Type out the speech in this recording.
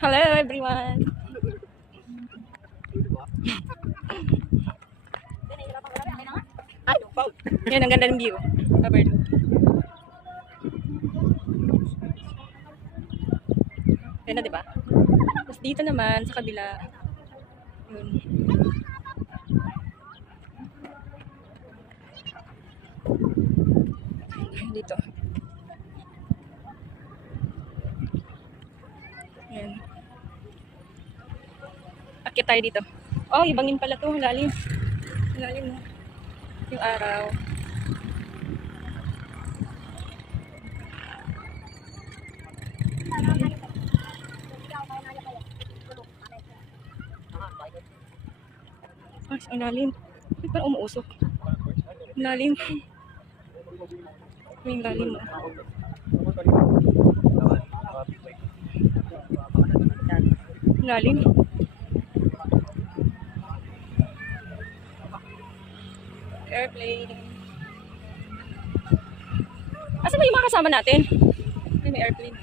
Hello everyone! Yan, ang ganda ng view. Overlook. Ganda, diba? Tapos dito naman, sa kabila. Yun. Dito. Yan. Akit tayo dito. Oh, ibangin pala to. Lalim. Lalim mo. Yung araw. Ay, ang lalim. Ay, parang umuusok. Ang lalim. Ay, ang lalim mo. Ang lalim. Airplane. Asa ba yung mga kasama natin? Ay, may airplane.